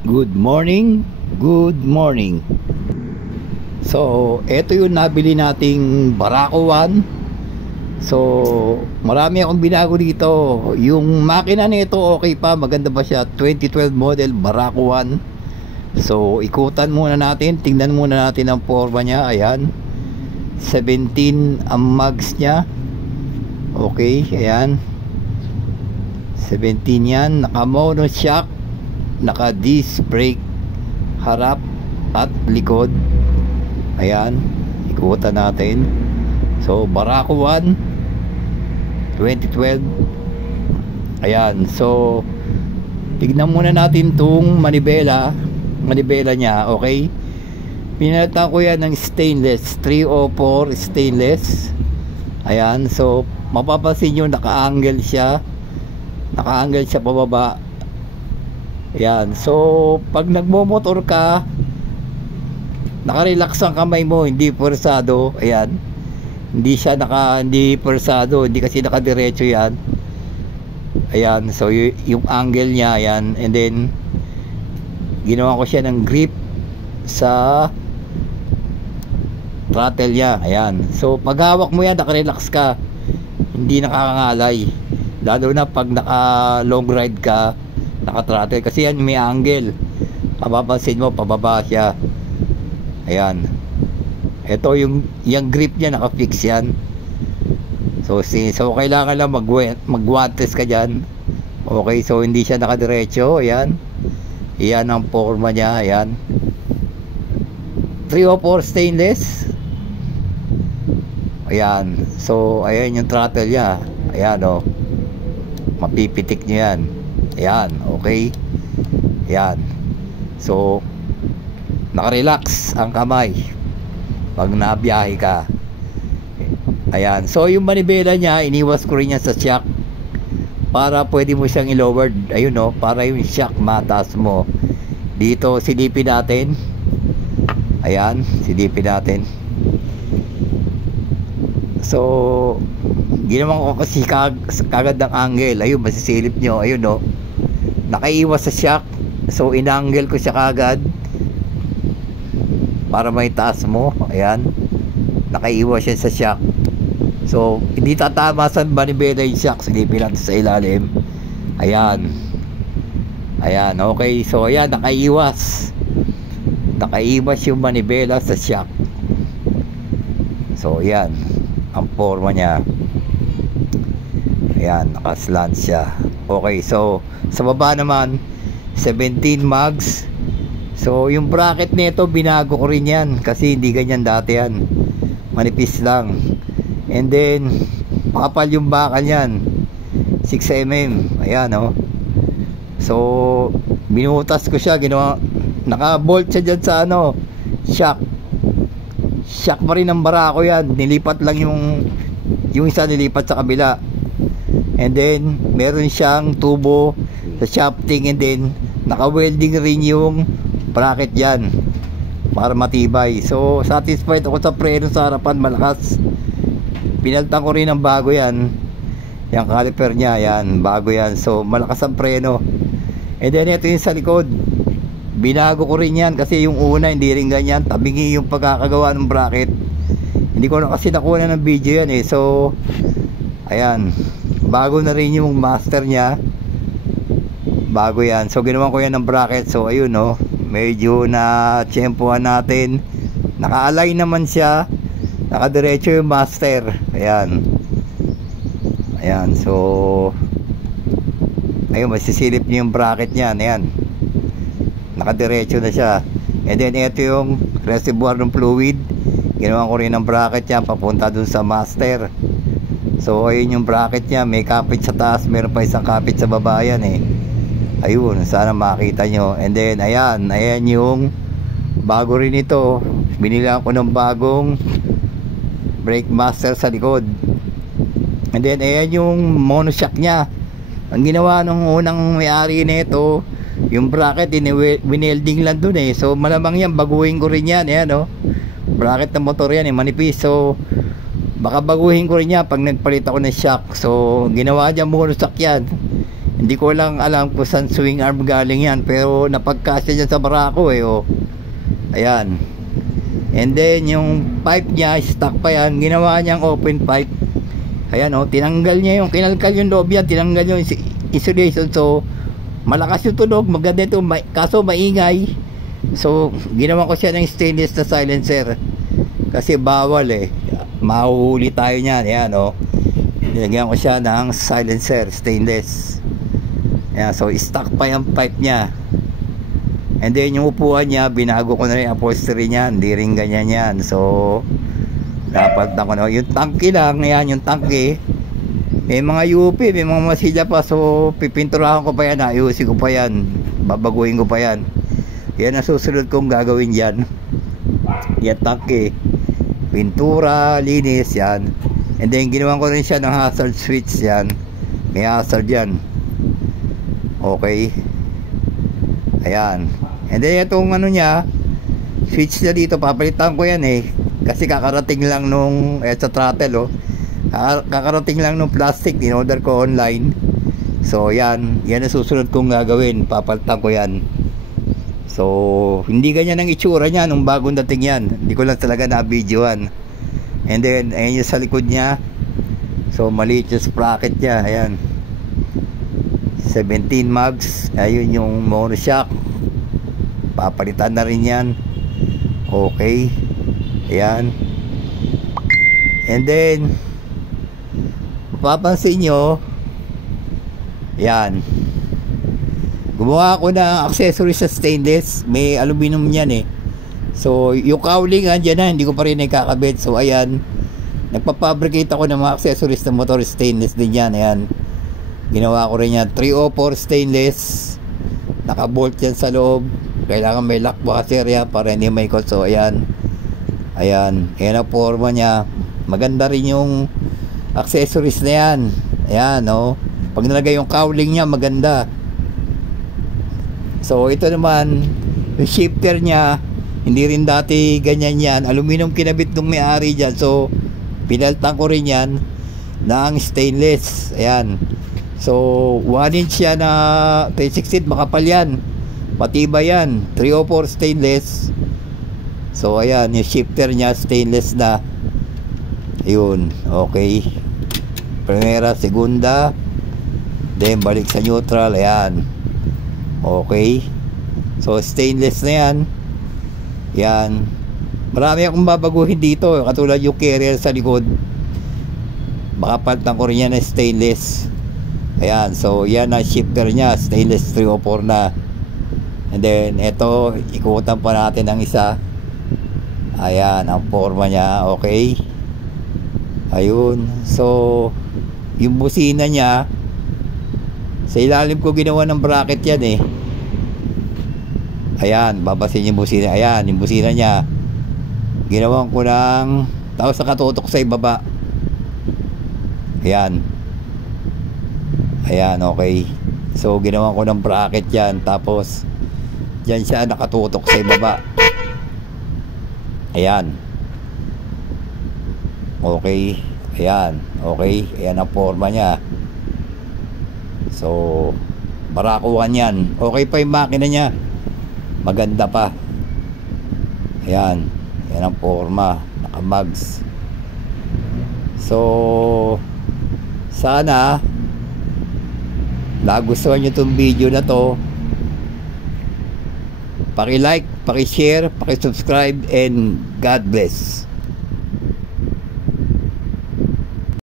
Good morning, good morning. So, ito yung nabili nating Barako 1. So, marami akong binago dito. Yung makina nito okay pa, maganda pa siya. 2012 model Barako 1. So, ikutan muna natin, tingnan muna natin ang forma niya. Ayan, 17 ang mags niya. Okay, ayan, 17 yan. Naka mono shock, naka disc brake harap at likod. Ayan, ikutan natin. So, Barako 1 2012. Ayan, so tignan muna natin tong manibela niya. Okay, pinalitan ko yan ng stainless, 304 stainless. Ayan, so mapapansin nyo naka-angle siya pababa. Ayan, so pag nagmomotor ka, nakarelax ang kamay mo, hindi puwersado. Ayan, hindi puwersado, hindi kasi nakadiretso yan. Ayan, so yung angle niya, ayan. And then ginawa ko siya ng grip sa throttle niya. Ayan, so pag hawak mo yan, nakarelax ka, hindi nakakangalay. Lalo na pag naka long ride ka, naka-throttle, kasi yan may angle. Mapapansin mo pababa siya. Ayan, ito yung grip niya, naka-fix yan. So kailangan lang mag-wantes ka dyan. Okay, so hindi siya nakadiretso. Ayan, yan ang forma niya. Ayan, 304 stainless. Ayan, so ayan yung throttle niya. Ayan, oh, mapipitik nyo yan. Ayan, okay. Ayan, so nakarelax ang kamay pag nabiyahe ka. Ayan, so yung manibela niya, iniwas ko rin yan sa shock para pwede mo siyang i-lowered. Ayun, no, para yung shock mataas mo. Dito silipin natin. Ayan, silipin natin. So ginawa ko kasi kagad ng angle. Ayun, masisilip nyo. Ayun, no, nakaiwas sa shock. So inangle ko siya kagad para may taas mo. Ayan, nakaiwas siya sa shock. So hindi tatama sa manibela yung shock. Silipin natin sa ilalim. Ayan, ayan, okay. So ayan, nakaiwas yung manibela sa shock. So ayan ang forma niya. Ayan, nakaslant siya. Okay, so sa baba naman 17 mags. So yung bracket nito binago ko rin yan, kasi hindi ganyan dati yan, manipis lang. And then kapal yung bakal yan, 6mm. Ayan, oh. So binutas ko siya, ginawa, naka-bolt siya dyan sa ano, shock pa rin ng Barako yan. Nilipat lang yung isa, nilipat sa kabila. And then meron siyang tubo sa shafting, and then naka-welding rin yung bracket dyan para matibay. So satisfied ako sa preno sa harapan, malakas. Pinaltan ko rin ng bago yan, yung caliper niya. Yan, bago yan, so malakas ang preno. And then ito yung sa likod, binago ko rin yan, kasi yung una hindi rin ganyan, tabingi yung pagkakagawa ng bracket. Hindi ko na kasi nakuha ng video yan, eh. So ayan, bago na rin yung master niya, bago yan. So ginawa ko yan ng bracket. So ayun, no, medyo na tiyempohan natin, naka-align naman siya, nakadiretso yung master. Ayan, ayan, so ayun, masisilip niyo yung bracket niyan. Ayan, nakadiretso na siya. And then ito yung reservoir ng fluid, ginawa ko rin ng bracket yan papunta dun sa master. So ayun yung bracket niya, may kapit sa taas, meron pa isang kapit sa baba yan, eh. Ayun, sana makita nyo. And then ayan yung bago rin ito, binila ko ng bagong brake master sa likod. And then ayan yung monoshock niya. Ang ginawa nung unang may-ari nito, yung bracket winelding lang dun, eh. So malamang yan, baguhin ko rin yan. Ayan, oh, bracket ng motor yan, eh, manipis. So baka baguhin ko rin yan pag nagpalit ako ng shock. So ginawa dyan monoshock yan. Hindi ko lang alam kung saan swing arm galing yan, pero napagkasya dyan sa barako eh, oh. Ayan. And then yung pipe niya, stock pa yan, ginawa niyang open pipe. Ayan, oh, tinanggal niya yung, kinalkal yung loob yan, tinanggal yung insulation. So malakas yung tunog, maganda ito, kaso maingay. So ginawa ko siya ng stainless na silencer, kasi bawal eh, mahuhuli tayo niyan. Ayan, oh, nilagyan ko siya ng silencer, stainless. Ayan, so stock pa yung pipe niya. And then yung upuan niya, binago ko na rin upholstery niya, hindi rin ganyan yan. So dapat na ko na yung tangke lang. Ayan yung tangke, may mga UP, may mga masilya pa. So pipinturahan ko pa yan, ayusin ko pa yan, babaguhin ko pa yan. Yan ang susunod kong gagawin dyan. Yan tangke, pintura, linis yan. And then ginawan ko rin siya ng hazard switch yan, may hazard yan. Okay, ayan. And then itong ano niya, switch niya dito, papalitan ko yan eh, kasi kakarating lang nung sa throttle, oh, kakarating lang nung plastic, in-order ko online. So yan ang susunod kong gagawin, papalitan ko yan. So hindi ganyan ang itsura niya nung bagong dating yan, hindi ko lang talaga na-videoan. And then ayan yung sa likod niya, so maliit yung sprocket niya. Ayan, 17 mags. Ayun yung monoshock, papalitan na rin yan. Okay, ayan. And then mapapansin nyo, yan, gumawa ako ng accessory sa stainless, may aluminum yan eh. So yung cowling andyan na, hindi ko pa rin nakakabit. So ayan, nagpapabricate ako ng mga accessories ng motor, stainless din yan. Ayan, ginawa ko rin yan, 304 stainless, nakabolt yan sa loob. Kailangan may lock washer yan para hindi may ikot. So ayan, ayan ang forma niya. Maganda rin yung accessories na yan. Ayan, oh, pag nalagay yung cowling niya, maganda. So ito naman, yung shifter niya, hindi rin dati ganyan yan, aluminum kinabit nung may-ari dyan. So pinaltan ko rin yan ng stainless. Ayan, so 1 inch yan na 3/16, makapal yan, matibay yan, 304 stainless. So ayan, yung shifter niya stainless na. Ayun, okay, primera, segunda, then balik sa neutral. Ayan, okay, so stainless na yan. Yan, marami akong babaguhin dito, katulad yung carrier sa likod, makapalitan ko rin yan na stainless. Ayan, so yan ang shifter nya, stainless 304 na. And then ito, ikutan pa natin ang isa. Ayan ang forma nya. Okay, ayun. So yung busina nya, sa ilalim ko ginawa ng bracket yan eh. Ayan, babasin yung busina. Ayan, yung busina nya, ginawan ko ng tapos nakatutok sa ibaba. Ayan, ayan, okay. So ginawan ko ng bracket yan, tapos dyan siya nakatutok sa ibaba. Ayan, okay, ayan, okay. Ayan ang forma nya. So barakuhan yan. Okay pa yung makina nya, maganda pa. Ayan, yan ang forma, naka-mags. So sana nagustuhan nyo itong video na to. Paki-like, paki-share, paki-subscribe, and God bless.